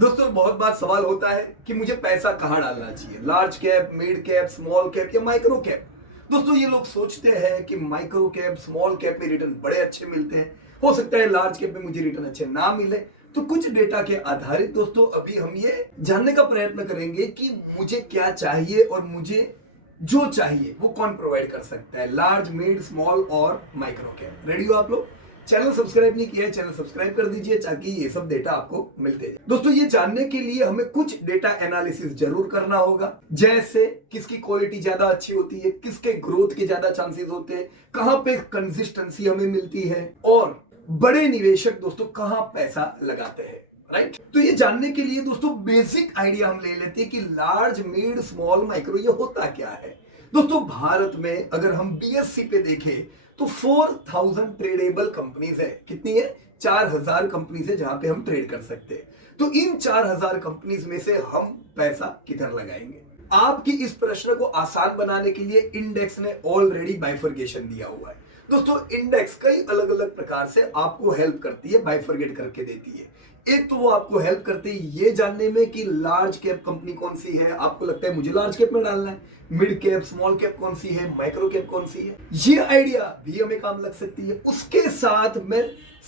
दोस्तों बहुत बार सवाल होता है कि मुझे पैसा कहाँ डालना चाहिए, large cap, mid cap, small cap या माइक्रो कैप। दोस्तों ये लोग सोचते हैं कि माइक्रो कैप, स्मॉल कैप में रिटर्न बड़े अच्छे मिलते हैं, हो सकता है लार्ज कैप में मुझे रिटर्न अच्छे ना मिले। तो कुछ डेटा के आधारित दोस्तों अभी हम ये जानने का प्रयत्न करेंगे कि मुझे क्या चाहिए और मुझे जो चाहिए वो कौन प्रोवाइड कर सकता है, लार्ज, मिड, स्मॉल और माइक्रो कैप। रेडी हो आप लोग? चैनल सब्सक्राइब नहीं किया है, चैनल सब्सक्राइब कर दीजिए ताकि ये सब डेटा आपको मिलते जाए। दोस्तों ये जानने के लिए हमें कुछ डेटा एनालिसिस जरूर करना होगा, जैसे किसकी क्वालिटी ज्यादा अच्छी होती है, किसके ग्रोथ के ज्यादा चांसेस होते हैं, कहां पे कंसिस्टेंसी हमें मिलती है और बड़े निवेशक दोस्तों कहां पैसा लगाते हैं। राइट, तो ये जानने के लिए दोस्तों बेसिक आइडिया हम ले लेते हैं कि लार्ज, मिड, स्मॉल, माइक्रो ये होता क्या है। दोस्तों भारत में अगर हम बीएससी पे देखें तो 4000 ट्रेडेबल कंपनीज है। कितनी है? 4000 कंपनीज है जहां पे हम ट्रेड कर सकते हैं। तो इन 4000 कंपनीज में से हम पैसा किधर लगाएंगे? आपकी इस प्रश्न को आसान बनाने के लिए इंडेक्स ने ऑलरेडी बाइफरकेशन दिया हुआ है। दोस्तों इंडेक्स कई अलग अलग प्रकार से आपको हेल्प करती है, बाइफरकेट करके देती है। एक तो वो आपको हेल्प करती है ये जानने में कि लार्ज कैप कंपनी कौन सी है, आपको लगता है मुझे लार्ज कैप में डालना है, मिड कैप, स्मॉल कैप कौन सी है, माइक्रो कैप कौन सी है, ये आइडिया भी हमें काम लग सकती है। उसके साथ मैं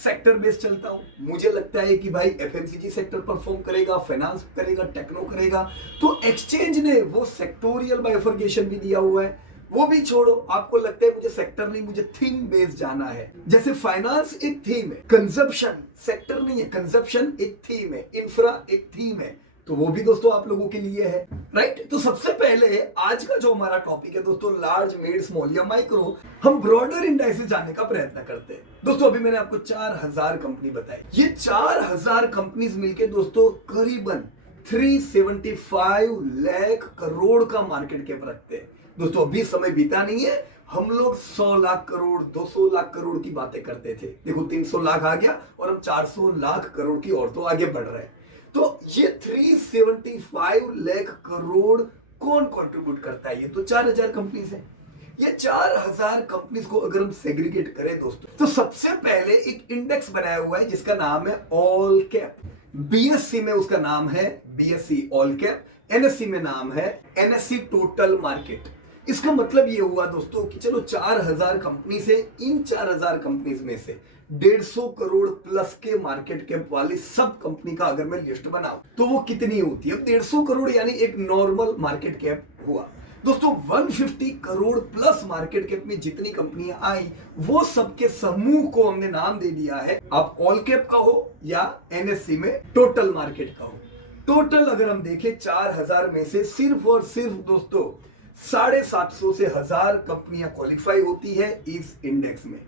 सेक्टर बेस चलता हूं, मुझे लगता है कि भाई एफएमसीजी सेक्टर परफॉर्म करेगा, फाइनेंस करेगा, टेक्नो करेगा, तो एक्सचेंज ने वो सेक्टोरियल बाइफरकेशन भी दिया हुआ है। वो भी छोड़ो, आपको लगता है मुझे सेक्टर नहीं, मुझे थीम बेस जाना है। जैसे फाइनेंस एक थीम है, कंजप्शन सेक्टर नहीं है, कंजप्शन एक थीम है, इंफ्रा एक थीम है, तो वो भी दोस्तों आप लोगों के लिए है। राइट, तो सबसे पहले आज का जो हमारा टॉपिक है दोस्तों, लार्ज, मिड, स्मॉल या माइक्रो, हम ब्रॉडर इंडाइसेस जानने का प्रयत्न करते हैं। दोस्तों अभी मैंने आपको 4000 कंपनी बताई, ये 4000 कंपनीज मिलके दोस्तों करीबन 375 लाख करोड़ का मार्केट कैप रखते हैं। दोस्तों अभी समय बीता नहीं है, हम लोग 100 लाख करोड़, 200 लाख करोड़ की बातें करते थे। देखो 300 लाख आ गया और हम 400 लाख करोड़ की और तो आगे बढ़ रहे हैं। तो ये 375 लाख करोड़ कौन कंट्रीब्यूट करता है? ये तो 4000 कंपनीज है। ये 4000 कंपनीज को अगर हम सेग्रीगेट करें दोस्तों, तो सबसे पहले एक इंडेक्स बनाया हुआ है जिसका नाम है ऑल कैप। बीएससी में उसका नाम है बीएससी ऑल कैप, एनएससी में नाम है एनएससी टोटल मार्केट। इसका मतलब ये हुआ दोस्तों कि चलो 4000 कंपनी से, इन 4000 कंपनीज में से 150 करोड़ प्लस के मार्केट कैप वाली सब कंपनी का अगर मैं लिस्ट बनाऊं तो वो कितनी होती है? 150 करोड़ यानी एक नॉर्मल मार्केट कैप हुआ। दोस्तों 150 करोड़ प्लस मार्केट कैप में जितनी कंपनियां आई वो सबके समूह को हमने नाम दे दिया है, आप ऑल कैप का हो या एनएससी में टोटल मार्केट का हो। टोटल अगर हम देखें 4000 में से सिर्फ और सिर्फ दोस्तों 750 से 1000 कंपनियां क्वालिफाई होती है इस इंडेक्स में,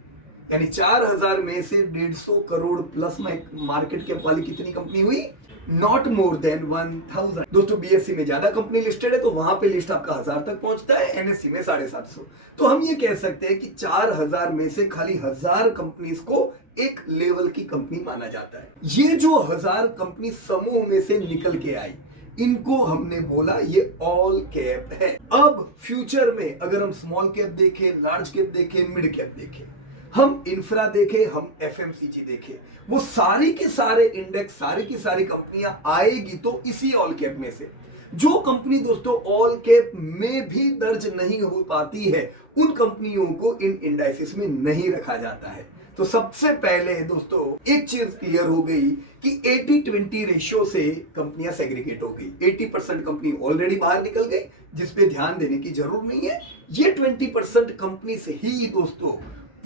यानी 4000 में से 150 करोड़ प्लस मार्केट कैप वाली कितनी कंपनी हुई? Not more than 1000। दोस्तों बीएससी में ज्यादा कंपनी लिस्टेड है तो वहां पे लिस्ट आपका 1000 तक पहुंचता है, एनएससी में 750। तो हम ये कह सकते हैं कि 4000 में से खाली 1000 कंपनीज को एक लेवल की कंपनी माना जाता है। ये जो 1000 कंपनी समूह में से निकल के आई, इनको हमने बोला ये ऑल कैप है। अब फ्यूचर में अगर हम स्मॉल कैप देखें, लार्ज कैप देखें, मिड कैप देखें, हम इंफ्रा देखें, हम एफएमसीजी देखें, वो सारी के सारे इंडेक्स, सारी की सारी कंपनियां आएगी तो इसी ऑल कैप में से। जो कंपनी दोस्तों ऑल कैप में भी दर्ज नहीं हो पाती है उन कंपनियों को इन इंडाइसेस में नहीं रखा जाता है। तो सबसे पहले दोस्तों एक चीज क्लियर हो गई कि 80-20 रेशियो से कंपनियां सेग्रीगेट हो गई। 80% कंपनी ऑलरेडी बाहर निकल गई जिसपे ध्यान देने की जरूरत नहीं है। ये 20% कंपनी से ही दोस्तों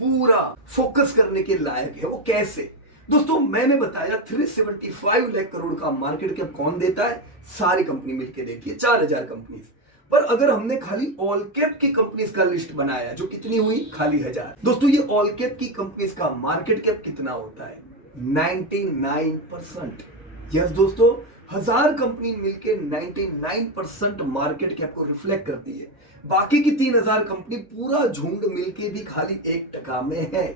पूरा फोकस करने के लायक है। वो कैसे? दोस्तों मैंने बताया 375 लाख करोड़ का मार्केट कैप कौन देता है? सारी कंपनी मिलके देखिए, 4000 कंपनीज। पर अगर हमने खाली ऑल कैप की कंपनीज का लिस्ट बनाया जो कितनी हुई? खाली 1000। दोस्तों ये ऑल कैप की कंपनीज का मार्केट कैप कितना होता है? 99%। यस दोस्तों, 1000 कंपनी मिलके 99% मार्केट कैप को रिफ्लेक्ट करती है। बाकी की 3000 कंपनी पूरा झुंड मिलके भी खाली 1% में है।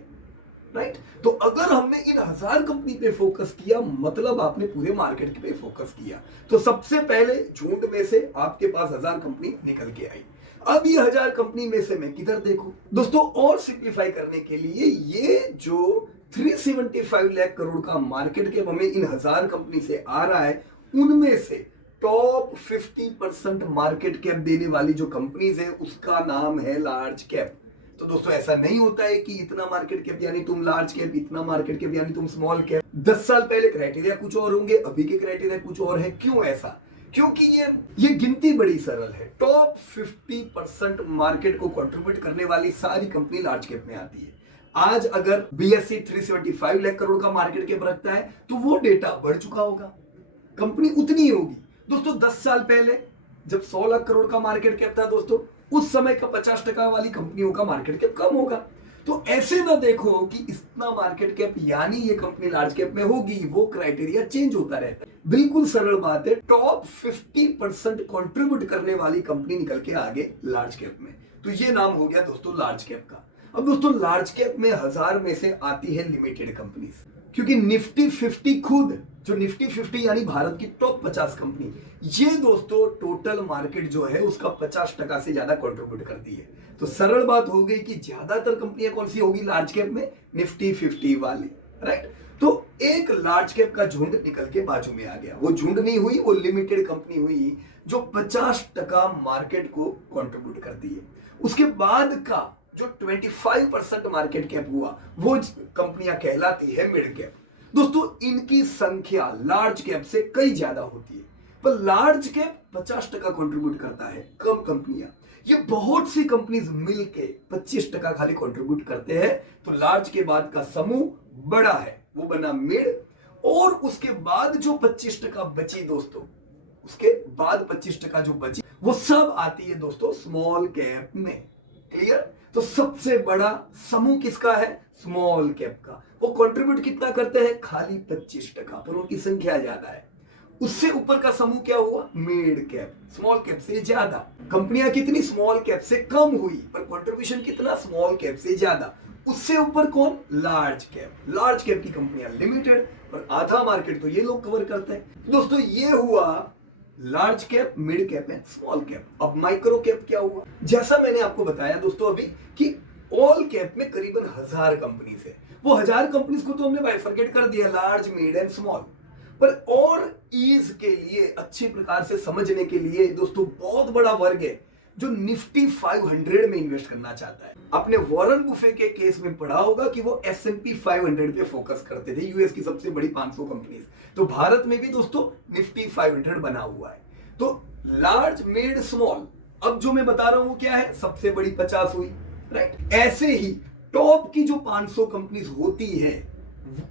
राइट, तो अगर हमने इन 1000 कंपनी पे फोकस किया मतलब आपने पूरे मार्केट पे फोकस किया। तो सबसे पहले झुंड में से आपके पास 1000 कंपनी निकल के आई। अब ये 1000 कंपनी में से मैं किधर देखूं? दोस्तों और सिंप्लीफाई करने के लिए ये जो 375 लाख करोड़ का मार्केट कैप हमें इन 1000 कंपनी से आ रहा है उनमें से टॉप 50% मार्केट कैप देने वाली जो कंपनीज है उसका नाम है लार्ज कैप। तो दोस्तों ऐसा नहीं होता है कि इतना मार्केट कैप यानी तुम लार्ज कैप, इतना मार्केट कैप यानी तुम स्मॉल कैप। 10 साल पहले क्राइटेरिया कुछ और होंगे, अभी के क्राइटेरिया कुछ और है। क्यों ऐसा? क्योंकि ये गिनती बड़ी सरल है। टॉप 50% मार्केट को कंट्रीब्यूट करने वाली सारी कंपनी लार्ज कैप में आती है। आज अगर बीएसई 375 लाख करोड़ का मार्केट कैप रखता है तो वो डेटा बढ़ चुका होगा, कंपनी उतनी ही होगी। दोस्तों 10 साल पहले जब 100 लाख करोड़ का मार्केट कैप था दोस्तों, उस समय का 50% वाली कंपनियों का मार्केट कैप कम होगा। तो ऐसे ना देखो कि इतना मार्केट कैप यानी ये कंपनी लार्ज कैप में होगी, वो क्राइटेरिया चेंज होता रहता है। बिल्कुल सरल बात है, टॉप 50% कंट्रीब्यूट करने वाली कंपनी निकल के आगे लार्ज कैप में, तो ये नाम हो गया दोस्तों लार्ज कैप का। अब दोस्तों लार्ज कैप में 1000 में से आती है लिमिटेड कंपनीज, क्योंकि निफ्टी 50 खुद जो निफ्टी 50 यानी भारत की टॉप 50 कंपनी, ये दोस्तों टोटल मार्केट जो है उसका 50% से ज्यादा कंट्रीब्यूट करती है। तो सरल बात हो गई कि ज्यादातर कंपनियां कौन सी होगी लार्ज कैप में? निफ्टी 50 वाली, राइट। तो एक लार्ज कैप का झुंड निकल के बाजू में आ गया। वो झुंड नहीं हुई, वो लिमिटेड कंपनी हुई जो 50% मार्केट को कंट्रीब्यूट करती है। उसके बाद का जो 25% मार्केट कैप हुआ वो कंपनियां कहलाती है मिड कैप। दोस्तों इनकी संख्या लार्ज कैप से कई ज्यादा होती है, पर लार्ज कैप 50% कंट्रीब्यूट करता है, कम कंपनियां। ये बहुत सी कंपनीज मिलके 25% खाली कंट्रीब्यूट करते हैं। तो लार्ज के बाद का समूह बड़ा है, वो बना मिड, और उसके बाद जो 25% बची दोस्तों, उसके बाद 25% जो बची वो सब आती है दोस्तों स्मॉल कैप में। क्लियर? तो सबसे बड़ा समूह किसका है? स्मॉल कैप का। वो कंट्रीब्यूट कितना करते हैं? खाली 25%, पर उनकी संख्या ज्यादा है। उससे ऊपर का समूह क्या हुआ? Mid cap. स्मॉल कैप से ज्यादा कंपनियां कितनी? स्मॉल कैप से कम हुई, पर कंट्रीब्यूशन कितना? स्मॉल कैप से ज्यादा। उससे ऊपर कौन? Large cap. लार्ज कैप की कंपनियां लिमिटेड, पर आधा मार्केट तो ये लोग कवर करते हैं। दोस्तों ये हुआ large cap, mid cap and small cap. अब माइक्रो कैप क्या हुआ? जैसा मैंने आपको बताया दोस्तों अभी कि ऑल कैप में करीबन 1000 कंपनीज है। वो 1000 कंपनीज को तो हमने बाइफरकेट कर दिया, लार्ज, मिड एंड स्मॉल। पर और ईज के लिए, अच्छे प्रकार से समझने के लिए दोस्तों, बहुत बड़ा वर्ग है जो निफ्टी 500 में इन्वेस्ट करना चाहता है। आपने वॉरेन बुफे के केस में पढ़ा होगा कि वो S&P 500 पे फोकस करते थे, यूएस की सबसे बड़ी 500 कंपनीज। तो भारत में भी दोस्तों निफ्टी 500 बना हुआ है। तो लार्ज, मिड, स्मॉल, अब जो मैं बता रहा हूं क्या है? सबसे बड़ी 50 हुई, राइट। ऐसे ही टॉप की जो 500 कंपनीज होती है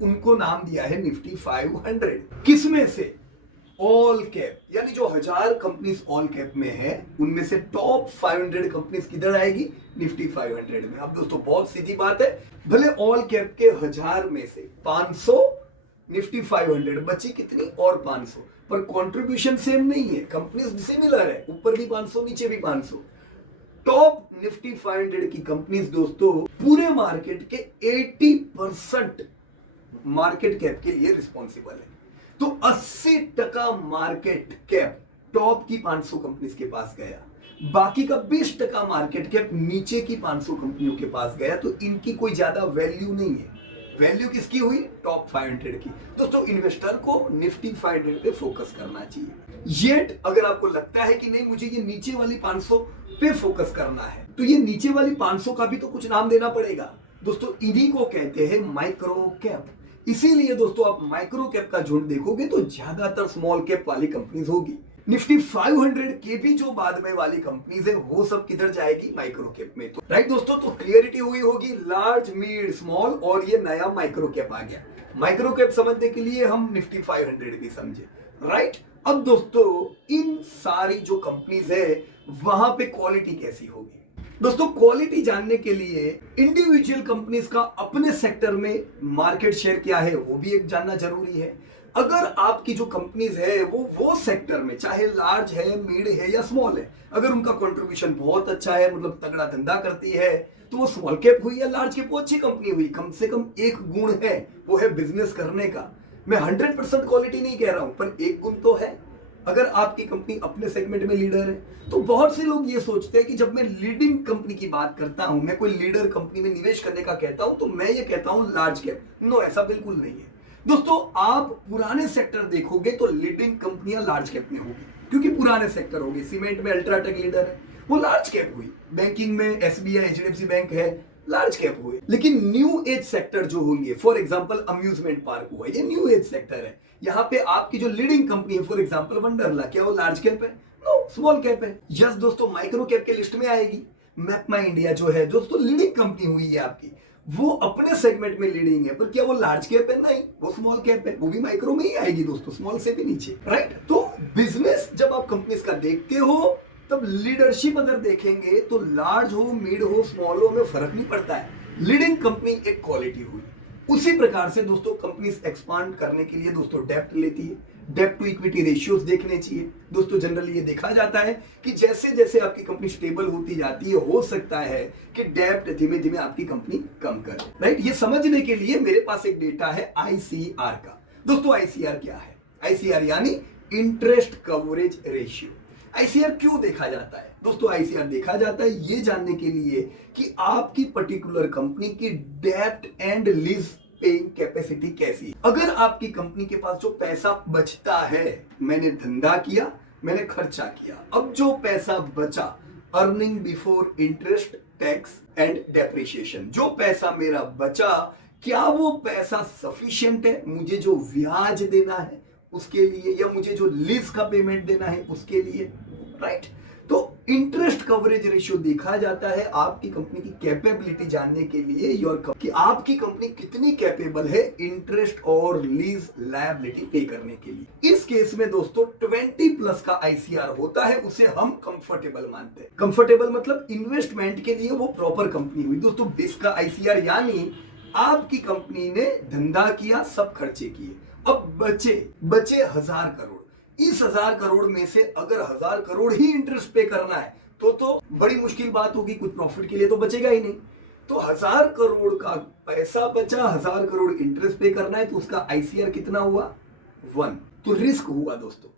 उनको नाम दिया है निफ्टी 500। किसमें से? ऑल कैप, यानी जो 1000 कंपनीज ऑल कैप में है उनमें से टॉप 500 कंपनीज किधर आएगी? निफ्टी 500 में। अब दोस्तों बहुत सीधी बात है, भले ऑल कैप के 1000 में से 500 निफ्टी 500, बची कितनी? और 500, पर कंट्रीब्यूशन सेम नहीं है, कंपनीज सिमिलर है, ऊपर भी 500 नीचे भी 500। टॉप निफ्टी 500 की कंपनीज दोस्तों पूरे मार्केट के 80% मार्केट कैप के लिए रिस्पॉन्सिबल है। तो 80% मार्केट कैप टॉप की 500 कंपनीज के पास गया, बाकी का 20% मार्केट कैप नीचे की 500 कंपनियों के पास गया। तो इनकी कोई ज्यादा वैल्यू नहीं है। वैल्यू किसकी हुई? टॉप 500 की। दोस्तों इन्वेस्टर को निफ्टी 500 पे फोकस करना चाहिए। येट अगर आपको लगता है कि नहीं मुझे ये नीचे वाली 500 पे फोकस करना है, तो ये नीचे वाली 500 का भी तो कुछ नाम देना पड़ेगा। दोस्तों इन्हीं को कहते हैं माइक्रो कैप। इसीलिए दोस्तों आप माइक्रो कैप का झुंड देखोगे तो ज्यादातर स्मॉल कैप वाली कंपनीज होगी। निफ्टी 500 के भी जो बाद में वाली कंपनीज है वो सब किधर जाएगी? माइक्रो कैप में। तो राइट दोस्तों, तो क्लियरिटी हुई होगी, लार्ज, मिड, स्मॉल, और ये नया माइक्रो कैप आ गया। माइक्रो कैप समझने के लिए हम निफ्टी 500 भी समझे, राइट। अब दोस्तों इन सारी जो कंपनीज है वहां पे क्वालिटी कैसी होगी? दोस्तों क्वालिटी जानने के लिए इंडिविजुअल कंपनीज का अपने सेक्टर में मार्केट शेयर क्या है वो भी एक जानना जरूरी है। अगर आपकी जो कंपनीज है वो सेक्टर में, चाहे लार्ज है, मिड है या स्मॉल है, अगर उनका कंट्रीब्यूशन बहुत अच्छा है, मतलब तगड़ा धंधा करती है, तो वो स्मॉल कैप हुई या लार्ज कैप, वो अच्छी कंपनी हुई। कम से कम एक गुण है, वो है बिजनेस करने का। मैं 100% क्वालिटी नहीं कह रहा हूं, पर एक गुण तो है। अगर आपकी कंपनी अपने सेगमेंट में लीडर है, तो बहुत से लोग ये सोचते हैं कि जब मैं लीडिंग कंपनी की बात करता हूं, मैं कोई लीडर कंपनी में निवेश करने का कहता हूं, तो मैं ये कहता हूं लार्ज कैप। नो, ऐसा बिल्कुल नहीं है। दोस्तों आप पुराने सेक्टर देखोगे तो लीडिंग कंपनियां लार्ज कैप में होगी, क्योंकि पुराने सेक्टर होगी। सीमेंट में अल्ट्राटेक लीडर है, वो लार्ज कैप हुई। बैंकिंग में एसबीआई एचडीएफसी बैंक है, लार्ज कैप हुए। लेकिन न्यू एज सेक्टर जो होंगे, फॉर एग्जांपल अम्यूजमेंट पार्क हुआ, ये न्यू एज सेक्टर है। यहाँ पे आपकी जो लीडिंग कंपनी है, फॉर एग्जांपल वंडरला, क्या वो लार्ज कैप है? नो, स्मॉल कैप है। यस दोस्तों, माइक्रो कैप के लिस्ट में आएगी। मैपमा इंडिया जो है दोस्तों लीडिंग कंपनी हुई है आपकी, वो अपने सेगमेंट में लीडिंग है, पर क्या वो लार्ज कैप है? नहीं, वो स्मॉल कैप है, वो भी माइक्रो में ही आएगी दोस्तों, स्मॉल से भी नीचे, राइट। तो बिजनेस जब आप कंपनीज का देखते हो तब लीडरशिप अगर देखेंगे तो लार्ज हो, मिड हो, स्मॉल हो, में फर्क नहीं पड़ता है। लीडिंग कंपनी एक क्वालिटी हुई। उसी प्रकार से दोस्तों कंपनीज एक्सपांड करने के लिए दोस्तों डेप्ट लेती है। डेप्ट टू इक्विटी रेशियोज देखने चाहिए दोस्तों। जनरली ये देखा जाता है कि जैसे जैसे आपकी कंपनी स्टेबल होती जाती है, हो सकता है कि डेप्ट धीमे धीमे आपकी कंपनी कम करे, राइट। ये समझने के लिए मेरे पास एक डेटा है आईसीआर का। दोस्तों आईसीआर क्या है? आईसीआर यानी इंटरेस्ट कवरेज रेशियो। आईसीआर क्यों देखा जाता है? दोस्तों आईसीआर देखा जाता है ये जानने के लिए कि आपकी पर्टिकुलर कंपनी की डेब्ट एंड लीज पेइंग कैपेसिटी कैसी है। अगर आपकी कंपनी के पास जो पैसा बचता है, मैंने धंधा किया, मैंने खर्चा किया, अब जो पैसा बचा, earning before interest tax and depreciation, जो पैसा मेरा बचा, क्या वो पैसा सफिशिएंट है मुझे जो ब्याज देना है उसके लिए, या मुझे जो लीज का पेमेंट देना है उसके लिए, राइट। तो इंटरेस्ट कवरेज रेशियो देखा जाता है आपकी कंपनी की कैपेबिलिटी जानने के लिए, कि आपकी कंपनी कितनी कैपेबल है इंटरेस्ट और लीज लायबिलिटी पे करने के लिए। इस केस में दोस्तों 20 प्लस का आईसीआर होता है, उसे हम कंफर्टेबल मानते हैं। कंफर्टेबल मतलब इन्वेस्टमेंट के लिए वो प्रॉपर कंपनी हुई। दोस्तों 20 का आईसीआर यानी आपकी कंपनी ने धंधा किया, सब खर्चे किए, अब बचे 1000 करोड़। इस 1000 करोड़ में से अगर 1000 करोड़ ही इंटरेस्ट पे करना है तो बड़ी मुश्किल बात होगी, कुछ प्रॉफिट के लिए तो बचेगा ही नहीं। तो 1000 करोड़ का पैसा बचा, 1000 करोड़ इंटरेस्ट पे करना है, तो उसका आईसीआर कितना हुआ? 1। तो रिस्क हुआ दोस्तों।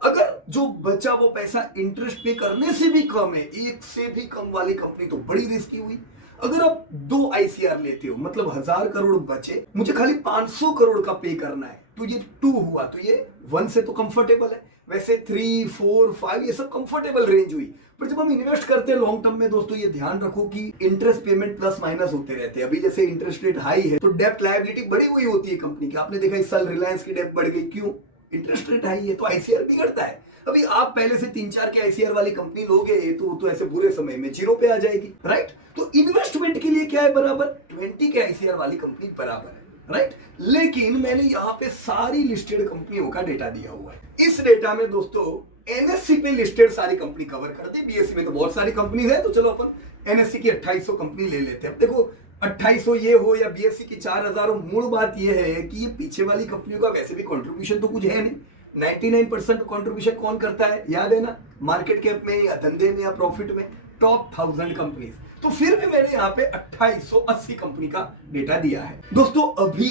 अगर जो बचा वो पैसा इंटरेस्ट पे करने से भी कम है, एक से भी कम वाली कंपनी, तो बड़ी रिस्की हुई। अगर आप 2 आईसीआर लेते हो, मतलब 1000 करोड़ बचे, मुझे खाली 500 करोड़ का पे करना है, तो ये 2 हुआ, तो ये 1 से तो कंफर्टेबल है। वैसे 3, 4, 5 ये सब कंफर्टेबल रेंज हुई। पर जब हम इन्वेस्ट करते हैं लॉन्ग टर्म में दोस्तों, ये ध्यान रखो कि इंटरेस्ट पेमेंट प्लस माइनस होते रहते हैं। अभी जैसे इंटरेस्ट रेट हाई है तो डेब्ट लायबिलिटी बढ़ी हुई होती है कंपनी की। आपने देखा इस साल रिलायंस की डेब्ट बढ़ गई, क्यों? इंटरेस्ट रेट हाई है, तो आईसीआर बिगड़ता है। अभी आप पहले से 3-4 के आईसीआर वाली कंपनी लोगे तो ऐसे बुरे समय में 0 पे आ जाएगी, राइट। तो इन्वेस्टमेंट के लिए क्या है बराबर? 20 के आईसीआर वाली कंपनी बराबर है, राइट। लेकिन मैंने यहाँ पे सारी लिस्टेड कंपनियों का डेटा दिया हुआ है। इस डेटा में दोस्तों एनएससी पे लिस्टेड सारी कंपनी कवर कर दी। बीएससी में तो बहुत सारी कंपनी है, तो चलो अपन एनएससी की 2800 कंपनी ले लेते हैं। अब देखो 2800 ये हो या बीएससी की 4000 हो, मूल बात ये है कि ये पीछे वाली कंपनियों का वैसे भी कंट्रीब्यूशन तो कुछ है नहीं। 99% कंट्रीब्यूशन कौन करता है, याद है ना? मार्केट कैप में या धंधे में या प्रॉफिट में टॉप 1000 कंपनीज। तो फिर भी मैंने यहाँ पे 2880 कंपनी का डेटा दिया है। दोस्तों अभी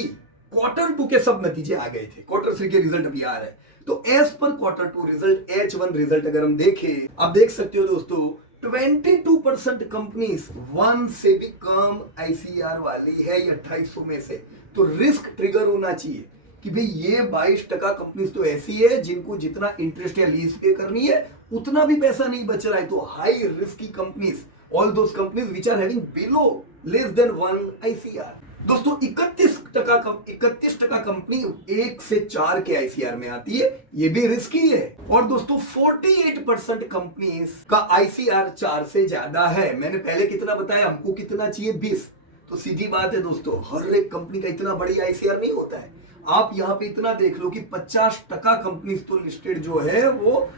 Q2 के सब नतीजे आ गए थे, Q3 के रिजल्ट अभी आ रहे हैं। तो as per Q2 result, H1 result अगर हम देखें, आप देख सकते हो दोस्तों 22% कंपनीज 1 से भी कम आईसीआर वाली है, या 2800 में से। तो रिस्क ट्रिगर होना चाहिए कि भाई ये 22% कंपनीज तो ऐसी है जिनको जितना इंटरेस्ट या लीज पे करनी है उतना भी पैसा नहीं बच रहा है। तो high risky companies, all those companies which are having below less than 1 ICR. दोस्तों 31% कंपनी 1 से 4 के आईसीआर में आती है, ये भी रिस्की है। और दोस्तों 48% कंपनीज का आईसीआर 4 से ज्यादा है। मैंने पहले कितना बताया, हमको कितना चाहिए? 20। तो सीधी बात है दोस्तों, हर एक कंपनी का इतना बड़ी आईसीआर नहीं होता है। आप यहाँ पे इतना देख लो कि 50% कंपनीज तो लिस्टेड जो है वो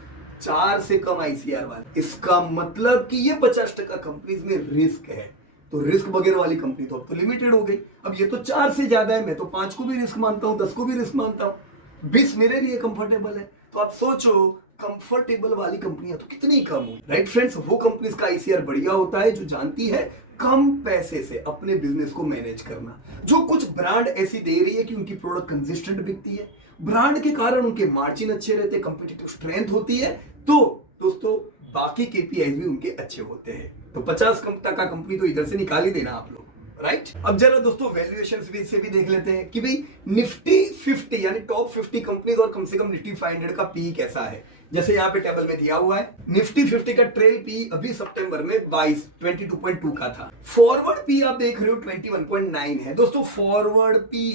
4 से कम आईसीआर वाले। इसका मतलब कि ये 50% कंपनीज में रिस्क है। तो रिस्क वगैरह वाली कंपनी तो अब तो लिमिटेड हो गई। अब ये तो 4 से ज्यादा है, मैं तो 5 को भी रिस्क मानता हूं, 10 को भी रिस्क मानता हूं, 20 मेरे लिए कंफर्टेबल है। तो आप सोचो कंफर्टेबल वाली कंपनियां तो कितनी कम हुई, राइट फ्रेंड्स। वो कंपनीज का आईसीआर बढ़िया होता है जो जानती है कम पैसे से अपने बिजनेस को मैनेज करना। जो कुछ ब्रांड ऐसी दे रही है कि उनकी प्रोडक्ट कंसिस्टेंट बिकती है, ब्रांड के कारण उनके मार्जिन अच्छे रहते हैं, कंपीटिटिव स्ट्रेंथ होती है, तो दोस्तों बाकी केपीआई भी उनके अच्छे होते हैं। तो 50% का कंपनी तो इधर से निकाल ही देना आप लोग। राइट। अब जरा दोस्तों वैल्यूएशंस भी से भी देख लेते हैं कि भाई निफ्टी 50 यानी टॉप 50 कंपनीज और कम से कम निफ्टी 500 का पी कैसा है। जैसे यहाँ पे टेबल में दिया हुआ है, निफ्टी 50 का ट्रेल पी अभी सितंबर में 22 का था। फॉरवर्ड पी आप देख रहे हो 21.9 है। दोस्तों फॉरवर्ड पी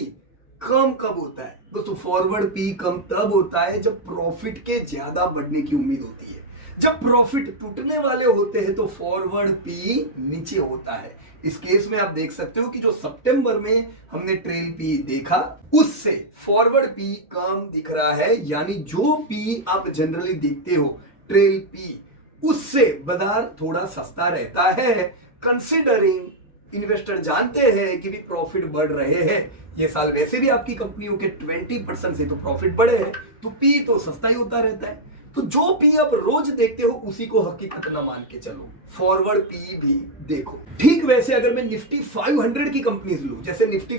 कम कब होता है? दोस्तों फॉरवर्ड पी कम तब होता है जब प्रॉफिट के ज्यादा बढ़ने की उम्मीद होती है। जब प्रॉफिट टूटने वाले होते हैं तो फॉरवर्ड पी नीचे होता है। इस केस में आप देख सकते हो कि जो सितंबर में हमने ट्रेल पी देखा उससे फॉरवर्ड पी कम दिख रहा है, यानी जो पी आप जनरली देखते हो ट्रेल पी उससे बाजार थोड़ा सस्ता रहता है। कंसिडरिंग इन्वेस्टर जानते हैं कि भी प्रॉफिट बढ़ रहे हैं, ये साल वैसे भी आपकी कंपनियों के 20% से तो प्रॉफिट बढ़े हैं, तो पी तो सस्ता ही होता रहता है। तो जो पी आप रोज देखते हो उसी को हकीकत ना मान के चलो, फॉरवर्ड पी भी देखो। ठीक वैसे अगर मैं निफ्टी 500 की कंपनीज लूं, जैसे निफ्टी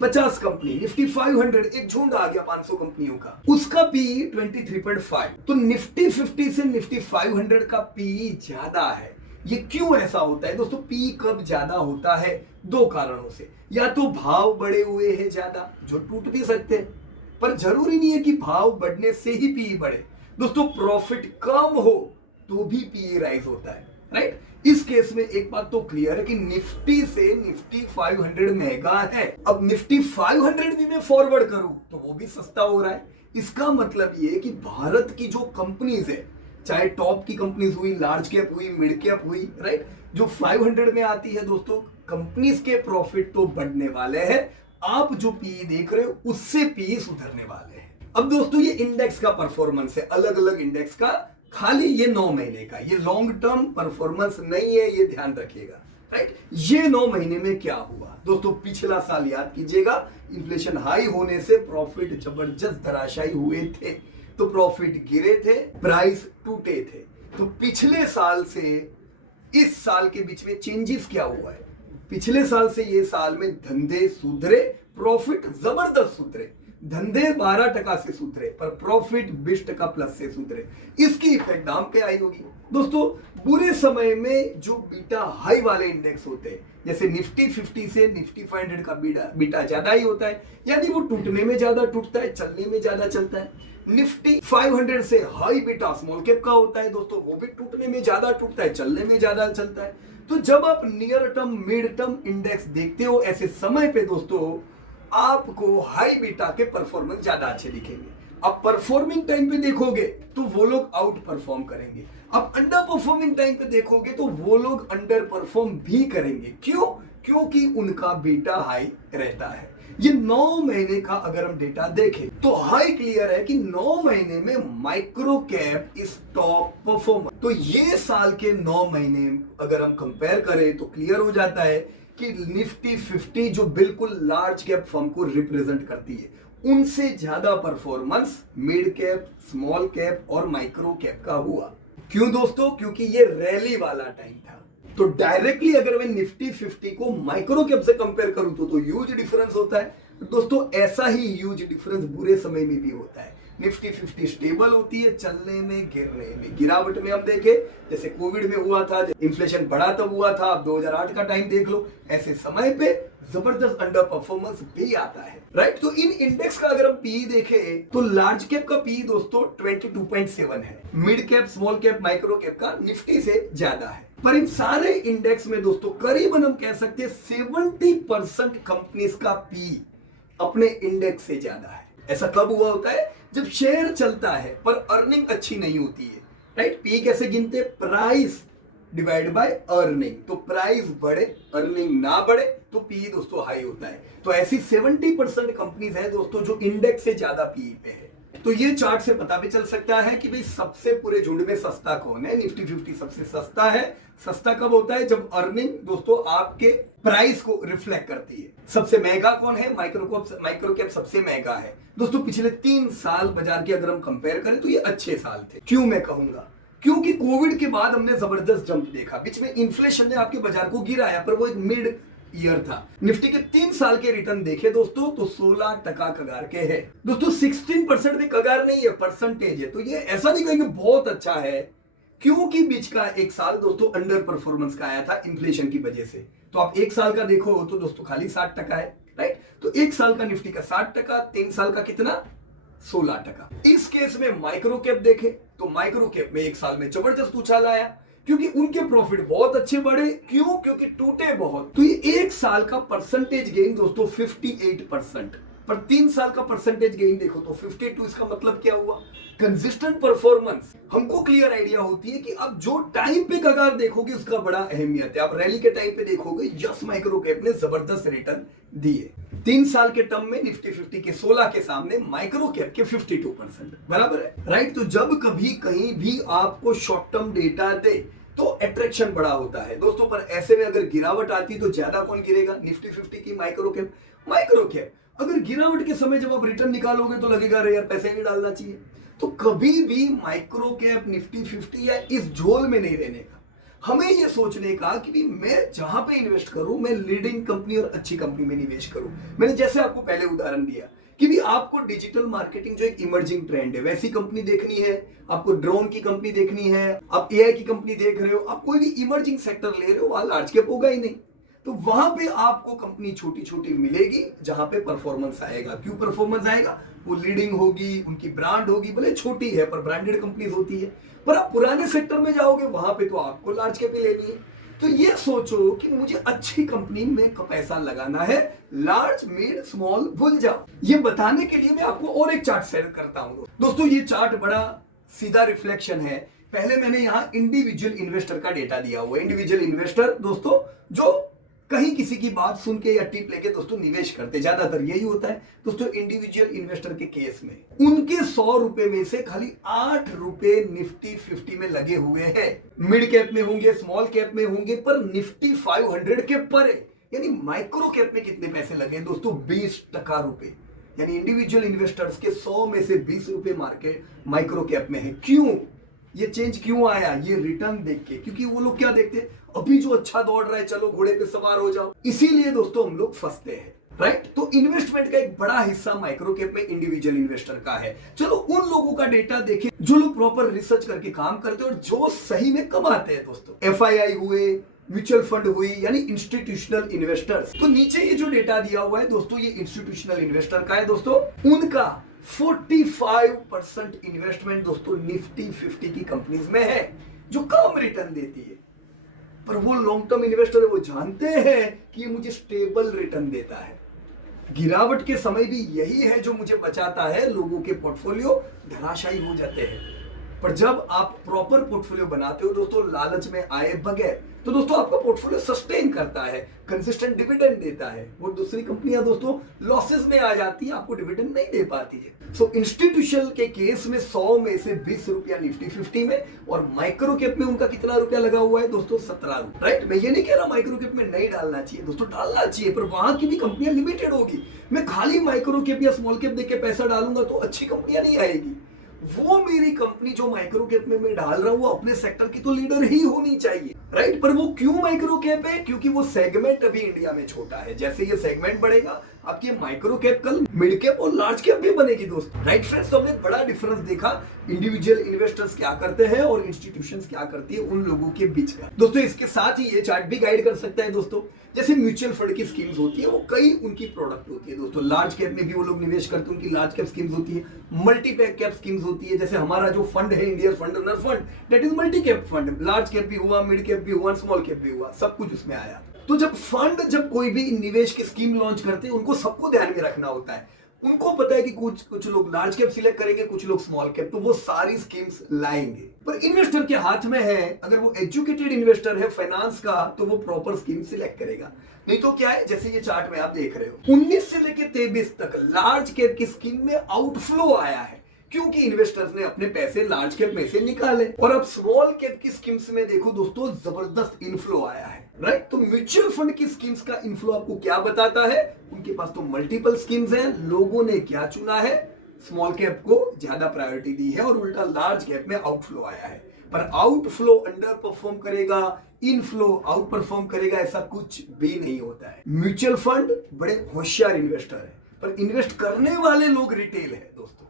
50 कंपनी, निफ्टी 500 एक झुंड आ गया 500 कंपनियों का, उसका पी 23.5, तो निफ्टी 50 से निफ्टी 500 का पी ज्यादा है। ये क्यों ऐसा होता है दोस्तों? पी कब ज्यादा होता है? दो कारणों से। या तो भाव बढ़े हुए हैं ज्यादा, जो टूट भी सकते हैं, पर जरूरी नहीं है कि भाव बढ़ने से ही पी बढ़े। दोस्तों प्रॉफिट कम हो तो भी पी राइज होता है, राइट। इस केस में एक बात तो क्लियर है कि निफ्टी से निफ्टी 500 महंगा है। अब निफ्टी 500 भी मैं फॉरवर्ड करूं तो वो भी सस्ता हो रहा है। इसका मतलब ये है कि भारत की जो कंपनीज है, चाहे टॉप की कंपनीज हुई, लार्ज कैप हुई, मिड कैप हुई, राइट, जो 500 में आती है दोस्तों, कंपनीज के प्रॉफिट तो बढ़ने वाले हैं। आप जो पी देख रहे हो उससे पी सुधरने वाले हैं। अब दोस्तों ये इंडेक्स का परफॉर्मेंस है, अलग अलग इंडेक्स का, खाली ये 9 महीने का, ये लॉन्ग टर्म परफॉर्मेंस नहीं है, ये ध्यान रखिएगा, राइट। ये 9 महीने में क्या हुआ दोस्तों? पिछला साल याद कीजिएगा, इन्फ्लेशन हाई होने से प्रॉफिट जबरदस्त धराशायी हुए थे, तो प्रॉफिट गिरे थे, प्राइस टूटे थे। तो पिछले साल से इस साल के बीच में चेंजेस क्या हुआ है? पिछले साल से ये साल में धंधे सुधरे, प्रॉफिट जबरदस्त सुधरे। धंधे 12% से सुधरे पर प्रॉफिट 20% प्लस से सुधरे। इसकी इफेक्ट दाम पे आई होगी। दोस्तों बुरे समय में जो बीटा हाई वाले इंडेक्स होते हैं, जैसे निफ्टी 50 से निफ्टी 500 का बीटा ज्यादा ही होता है, यानी वो टूटने में ज्यादा टूटता है, चलने में ज्यादा चलता है। निफ्टी 500 से हाई बीटा स्मॉल कैप का होता है दोस्तों, वो भी टूटने में ज्यादा टूटता है, चलने में ज्यादा चलता है। तो जब आप near term mid term index देखते हो ऐसे समय पे दोस्तों, आपको हाई बीटा के परफॉर्मेंस ज्यादा अच्छे दिखेंगे। अब परफॉर्मिंग टाइम पे देखोगे तो वो लोग आउट परफॉर्म करेंगे। अब अंडर परफॉर्मिंग टाइम पे देखोगे तो वो लोग अंडर परफॉर्म भी करेंगे। क्यों? क्योंकि उनका बीटा हाई रहता है। ये 9 महीने का अगर हम डेटा देखें तो हाई क्लियर है कि 9 महीने में micro cap is top performer. तो ये साल के 9 महीने अगर हम कंपेयर करें तो क्लियर हो जाता है कि निफ्टी 50 जो बिल्कुल लार्ज कैप फर्म को रिप्रेजेंट करती है, उनसे ज्यादा performance mid cap, small cap और माइक्रो कैप का हुआ। क्यों दोस्तों? क्योंकि ये रैली वाला टाइम था। तो डायरेक्टली अगर मैं निफ्टी 50 को माइक्रो कैप से कंपेयर करूं तो ह्यूज डिफरेंस होता है दोस्तों। ऐसा ही ह्यूज डिफरेंस बुरे समय में भी होता है। निफ्टी 50 स्टेबल होती है, चलने में, गिरने में। गिरावट में हम देखें जैसे कोविड में हुआ था, इन्फ्लेशन बढ़ा तब हुआ था, अब 2008 का टाइम देख लो, ऐसे समय पे जबरदस्त अंडर परफॉर्मेंस भी आता है, राइट। तो इन इंडेक्स का अगर हम पी देखें तो लार्ज कैप का पी दोस्तों 22.7 है, mid cap, small cap, micro cap का निफ्टी से ज्यादा है। पर इन सारे इंडेक्स में दोस्तों करीबन हम कह सकते हैं 70% कंपनीज का पी अपने इंडेक्स से ज्यादा है। ऐसा कब हुआ होता है? जब शेयर चलता है पर अर्निंग अच्छी नहीं होती है, राइट। पी कैसे गिनते? Price divide by earning. तो प्राइस बढ़े, अर्निंग ना बढ़े तो पी दोस्तों हाई होता है। तो ऐसी 70% कंपनीज है दोस्तों जो इंडेक्स से ज्यादा पी पे है। तो ये चार्ट से पता भी चल सकता है कि भाई सबसे पूरे झुंड में सस्ता कौन है। निफ्टी 50 सबसे सस्ता है। सस्ता कब होता है? जब अर्निंग दोस्तों आपके प्राइस को रिफ्लेक्ट करती है। सबसे महंगा कौन है? माइक्रो कैप सबसे महंगा है दोस्तों। पिछले 3 साल बाजार के अगर हम कंपेयर करें तो ये अच्छे साल थे। क्यों मैं कहूंगा? क्योंकि कोविड के बाद हमने जबरदस्त जंप देखा। बीच में इन्फ्लेशन ने आपके बाजार को गिराया, पर वो एक मिड ईयर था। निफ्टी के 3 साल के रिटर्न देखे दोस्तों तो 16% कगार के है दोस्तों। 16% भी कगार नहीं है, परसेंटेज है। तो ये ऐसा नहीं कहेंगे बहुत अच्छा है, क्योंकि बीच का एक साल दोस्तों अंडर परफॉर्मेंस का आया था इन्फ्लेशन की वजह से। तो आप 1 साल का देखो तो दोस्तों खाली 60% है, राइट। तो 1 साल का निफ्टी का 60%, 3 साल का कितना, 16%। इस केस में माइक्रो कैप देखे तो माइक्रो कैप में 1 साल में जबरदस्त उछाल आया, क्योंकि उनके प्रॉफिट बहुत अच्छे बढ़े। क्यों? क्योंकि टूटे बहुत। तो ये 1 साल का परसेंटेज गेन दोस्तों 58%, पर 3 साल का परसेंटेज गेन देखो तो 52। इसका मतलब क्या हुआ, कंसिस्टेंट परफॉर्मेंस। हमको क्लियर आइडिया होती है कि अब जो टाइम पे कगार देखोगे उसका बड़ा अहमियत है। आप रैली के टाइम पे देखोगे यस माइक्रो कैप ने जबरदस्त रिटर्न दिए। 3 साल के टर्म में निफ्टी 50 के 16 के सामने माइक्रो कैप के 52%, बराबर है, राइट। तो जब कभी कहीं भी आपको शॉर्ट टर्म डेटा दे तो अट्रैक्शन बड़ा होता है दोस्तों। पर ऐसे में अगर गिरावट आती तो ज्यादा कौन गिरेगा, निफ्टी 50 की माइक्रो कैप। माइक्रो कैप अगर गिरावट के समय जब आप रिटर्न निकालोगे तो लगेगा अरे यार पैसे नहीं डालना चाहिए। तो कभी भी माइक्रो कैप, निफ्टी 50 या इस झोल में नहीं रहने का। हमें यह सोचने का कि भी मैं जहां पे इन्वेस्ट करूं मैं लीडिंग कंपनी और अच्छी कंपनी में निवेश करूं। मैंने जैसे आपको पहले उदाहरण दिया कि भी आपको डिजिटल मार्केटिंग जो एक इमर्जिंग ट्रेंड है वैसी कंपनी देखनी है, आपको ड्रोन की कंपनी देखनी है, आप एआई की कंपनी देख रहे हो, आप कोई भी इमर्जिंग सेक्टर ले रहे हो, वहां लार्ज कैप होगा ही नहीं। तो वहां पे आपको कंपनी छोटी छोटी मिलेगी जहां पे परफॉर्मेंस आएगा। क्यों परफॉर्मेंस आएगा, वो लीडिंग होगी, उनकी ब्रांड होगी, भले छोटी है पर ब्रांडेड कंपनीज होती है। पर आप पुराने सेक्टर में जाओगे वहां पे तो आपको लार्ज कैप ही लेनी है। तो ये सोचो कि मुझे अच्छी कंपनी में पैसा लगाना है, लार्ज, मिड, स्मॉल भूल जाओ। ये बताने के लिए मैं आपको और एक चार्ट शेयर करता हूं दोस्तों। ये चार्ट बड़ा सीधा रिफ्लेक्शन है। पहले मैंने यहां इंडिविजुअल इन्वेस्टर का डेटा दिया हुआ है। इंडिविजुअल इन्वेस्टर दोस्तों जो कहीं किसी की बात सुन के या टिप लेके दोस्तों निवेश करते, ज्यादातर यही होता है दोस्तों। इंडिविजुअल इन्वेस्टर के केस में उनके 100 रुपए में से खाली 8 रुपए निफ्टी 50 में लगे हुए हैं। मिड कैप में होंगे, स्मॉल कैप में होंगे, पर निफ्टी 500 के परे यानी माइक्रो कैप में कितने पैसे लगे दोस्तों, 20% रुपए। यानी इंडिविजुअल इन्वेस्टर्स के 100 में से 20 रुपए मार्केट माइक्रो कैप में है। क्यों ये चेंज क्यों आया, ये रिटर्न देख के। क्योंकि वो लोग क्या देखते हैं, अभी जो अच्छा दौड़ रहा है चलो घोड़े पे सवार हो जाओ। इसीलिए दोस्तों हम लोग फंसते हैं, राइट। तो इन्वेस्टमेंट का एक बड़ा हिस्सा माइक्रो कैप में इंडिविजुअल इन्वेस्टर का है। चलो उन लोगों का डेटा देखें जो लोग प्रॉपर रिसर्च करके काम करते हैं और जो सही में कमाते हैं दोस्तों। एफआईआई हुए, म्यूचुअल फंड हुई, यानी इंस्टीट्यूशनल इन्वेस्टर्स। तो नीचे ये जो डेटा दिया हुआ है दोस्तों ये इंस्टीट्यूशनल इन्वेस्टर का है दोस्तों। उनका 45% इन्वेस्टमेंट दोस्तों निफ्टी 50 की कंपनीज में है जो कम रिटर्न देती है। पर वो लॉन्ग टर्म इन्वेस्टर है, वो जानते हैं कि ये मुझे स्टेबल रिटर्न देता है। गिरावट के समय भी यही है जो मुझे बचाता है। लोगों के पोर्टफोलियो धराशायी हो जाते हैं। पर जब आप प्रॉपर पोर्टफोलियो बनाते हो दोस्तों लालच में आए बगैर, तो दोस्तों आपका पोर्टफोलियो सस्टेन करता है, कंसिस्टेंट डिविडेंड देता है। वो दूसरी कंपनियां दोस्तों लॉसेस में आ जाती है, आपको डिविडेंड नहीं दे पाती है। सो इंस्टीट्यूशनल के केस में 100 में से 20 रुपया निफ्टी 50 में, और माइक्रो कैप में उनका कितना रुपया लगा हुआ है दोस्तों, 17 रुपया, राइट। मैं ये नहीं कह रहा माइक्रो कैप में नहीं डालना चाहिए दोस्तों, डालना चाहिए, पर वहां की भी कंपनियां लिमिटेड होगी। मैं खाली माइक्रो कैप या स्मॉल कैप देख के पैसा डालूंगा तो अच्छी कंपनियां नहीं आएगी। वो मेरी कंपनी जो माइक्रो कैप में मैं डाल रहा हूं वो अपने सेक्टर की तो लीडर ही होनी चाहिए, राइट। पर वो क्यों माइक्रो कैप है, क्योंकि वो सेगमेंट अभी इंडिया में छोटा है। जैसे ये सेगमेंट बढ़ेगा आपकी माइक्रो कैप कल मिड कैप और लार्ज कैप भी बनेगी दोस्तों, राइट फ्रेंड्स। तो हमने बड़ा डिफरेंस देखा इंडिविजुअल इन्वेस्टर्स क्या करते हैं और इंस्टीट्यूशंस क्या करती है, उन लोगों के बीच का। दोस्तों इसके साथ ही ये चार्ट भी गाइड कर सकता है दोस्तों। जैसे म्यूचुअल फंड की स्कीम्स होती है, वो कई उनकी प्रोडक्ट होती है दोस्तों। लार्ज कैप में भी वो लोग निवेश करते हैं, उनकी लार्ज कैप स्कीम्स होती है, मल्टी कैप स्कीम्स होती है। जैसे हमारा जो फंड है India fund runner fund, that is multi cap fund. Large cap भी हुआ, मिड कैप भी हुआ, स्मॉल कैप भी हुआ, सब कुछ उसमें आया। तो जब कोई भी निवेश की स्कीम लॉन्च करते हैं उनको सबको ध्यान में रखना होता है। उनको पता है कि कुछ लोग लार्ज कैप सिलेक्ट करेंगे, कुछ लोग स्मॉल कैप, तो वो सारी स्कीम्स लाएंगे। पर इन्वेस्टर के हाथ में है, अगर वो एजुकेटेड इन्वेस्टर है फाइनेंस का, तो वो प्रॉपर स्कीम सिलेक्ट करेगा। नहीं तो क्या है, जैसे ये चार्ट में आप देख रहे हो 19 से लेकर 23 तक लार्ज कैप की स्कीम में आउटफ्लो आया है, क्योंकि इन्वेस्टर्स ने अपने पैसे लार्ज कैप में से निकाले। और अब स्मॉल कैप की स्कीम्स में देखो दोस्तों जबरदस्त इनफ्लो आया है, राइट। तो म्यूचुअल फंड की स्कीम्स का इनफ्लो आपको क्या बताता है, उनके पास तो मल्टीपल स्कीम्स हैं, लोगों ने क्या चुना है, स्मॉल कैप को ज्यादा प्रायोरिटी दी है और उल्टा लार्ज कैप में आउटफ्लो आया है। पर आउटफ्लो अंडर परफॉर्म करेगा, इनफ्लो आउट परफॉर्म करेगा, ऐसा कुछ भी नहीं होता है। म्यूचुअल फंड बड़े होशियार इन्वेस्टर है, पर इन्वेस्ट करने वाले लोग रिटेल है दोस्तों,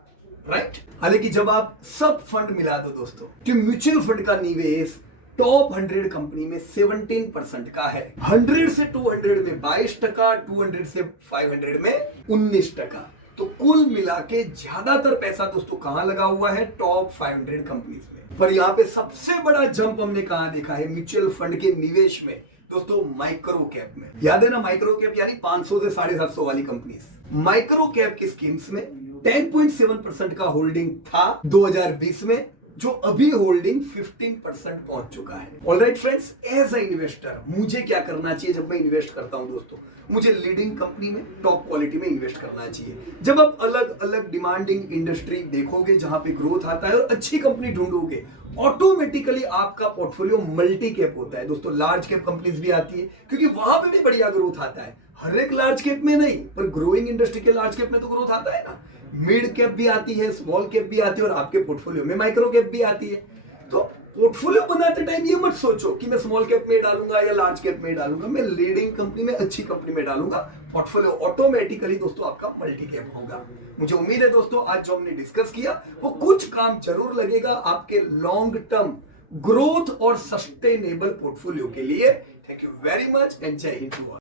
राइट। हालांकि जब आप सब फंड मिला दो दोस्तों, तो म्यूचुअल फंड का निवेश टॉप 100 कंपनी में 17% का है, 100 से 200 में 22%, 200 से 500 में 19%। तो कुल मिला के ज्यादातर पैसा दोस्तों कहां लगा हुआ है? टॉप 500 कंपनीज में। पर यहाँ पे सबसे बड़ा जंप हमने कहां देखा है? म्यूचुअल फंड के निवेश में दोस्तों, माइक्रो कैप में। याद है ना, माइक्रो कैप यानी 500 से 750 वाली कंपनीज। माइक्रो कैप की स्कीम्स में 10.7% का होल्डिंग था 2020 में, जो अभी होल्डिंग 15% पहुंच चुका है। Alright friends, as a investor मुझे क्या करना चाहिए जब मैं इन्वेस्ट करता हूं दोस्तों? मुझे लीडिंग कंपनी में, टॉप क्वालिटी में इन्वेस्ट करना चाहिए। जब आप अलग अलग डिमांडिंग इंडस्ट्री देखोगे जहां पे ग्रोथ आता है और अच्छी कंपनी ढूंढोगे, ऑटोमेटिकली आपका पोर्टफोलियो मल्टी कैप होता है दोस्तों। लार्ज कैप कंपनीज भी आती है क्योंकि वहां पे भी बढ़िया ग्रोथ आता है। हर एक लार्ज कैप में नहीं, पर ग्रोइंग इंडस्ट्री के लार्ज कैप में तो ग्रोथ आता है ना। मिड कैप भी आती है, स्मॉल कैप भी आती है, और आपके पोर्टफोलियो में माइक्रो कैप भी आती है। तो पोर्टफोलियो बनाते टाइम ये मत सोचो कि मैं स्मॉल कैप में डालूंगा या लार्ज कैप में डालूंगा, मैं लीडिंग कंपनी में, अच्छी कंपनी में डालूंगा। पोर्टफोलियो ऑटोमेटिकली दोस्तों आपका मल्टी कैप होगा। मुझे उम्मीद है दोस्तों आज जो हमने डिस्कस किया वो कुछ काम जरूर लगेगा आपके लॉन्ग टर्म ग्रोथ और सस्टेनेबल पोर्टफोलियो के लिए। Thank you very much and जय हिंद।